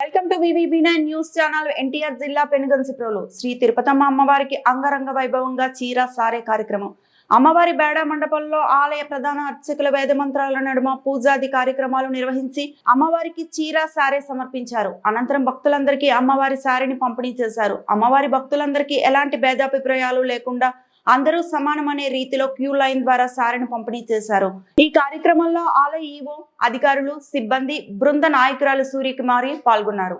Welcome to వివిబీనా news channel NTR జిల్లా పెనుగంసిప్రోలు శ్రీ తిరుపతమ్మ అమ్మవారికి అంగరంగ వైభవంగా చీర సారే కార్యక్రమం. అమ్మవారి బేడా మండపంలో ఆలయ ప్రధాన అర్చకుల వేద మంత్రాల నడుమ పూజాది కార్యక్రమాలు నిర్వహించి అమ్మవారికి చీర సారే సమర్పించారు. అనంతరం భక్తులందరికీ అమ్మవారి సారీని పంపిణీ చేశారు. అమ్మవారి భక్తులందరికీ ఎలాంటి భేదాభిప్రాయాలు లేకుండా అందరూ సమానం అనే రీతిలో క్యూ లైన్ ద్వారా సారను పంపిణీ చేశారు. ఈ కార్యక్రమంలో ఆలయ ఈవో అధికారులు సిబ్బంది బృంద నాయకురాలు సూర్యకుమారి పాల్గొన్నారు.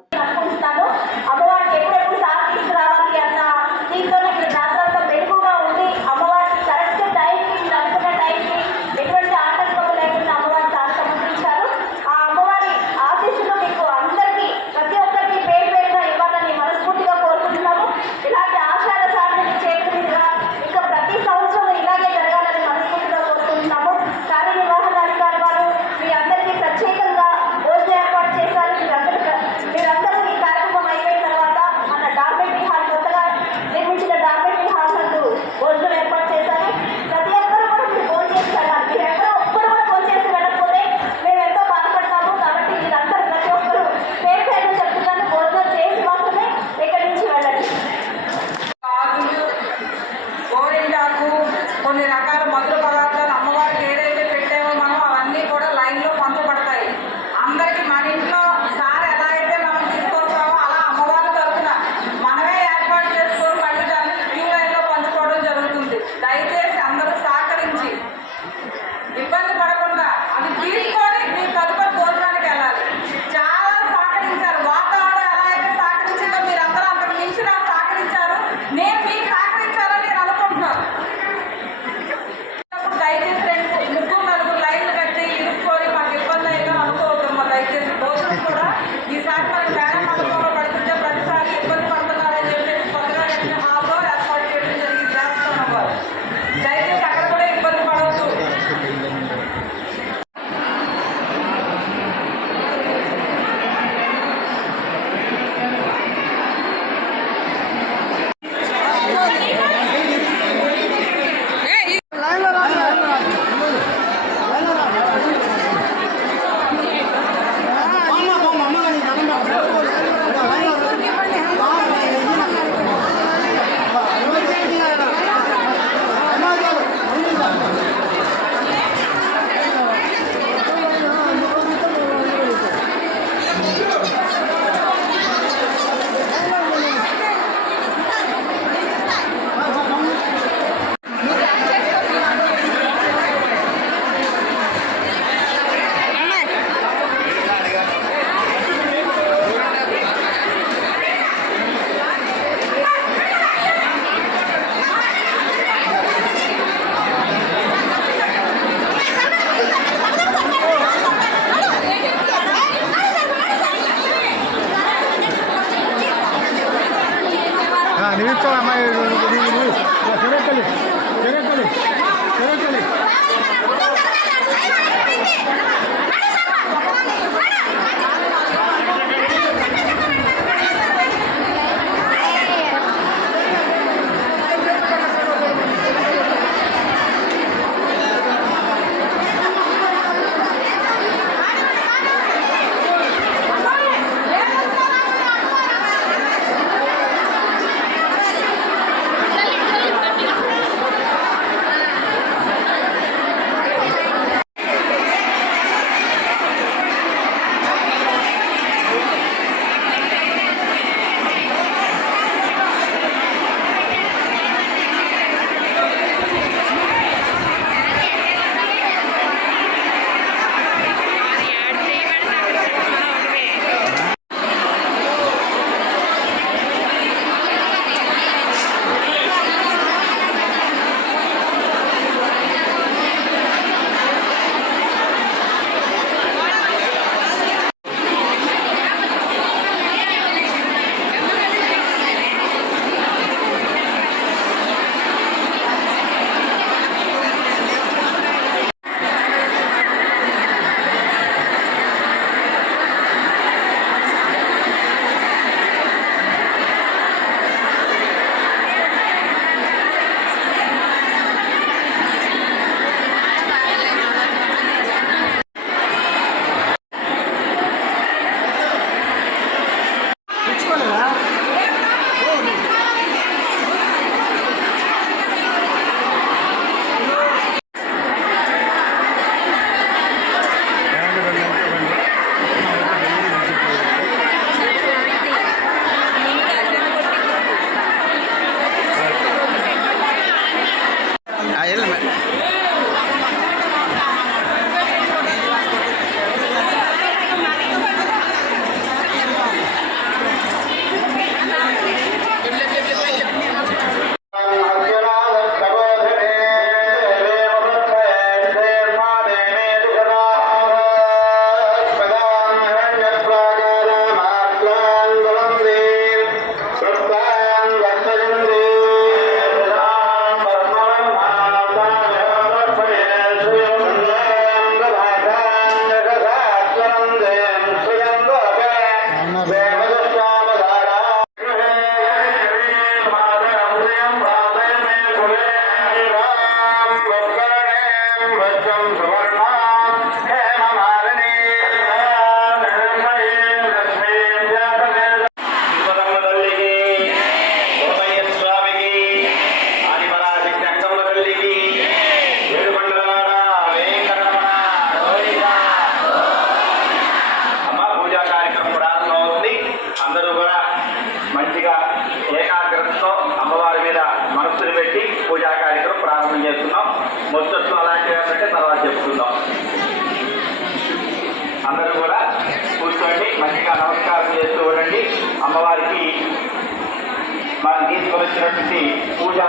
నిమిషం అమ్మాయి తిరగలి తిరగలి తిరగలి Sangha Sangha Sangha assim, hoje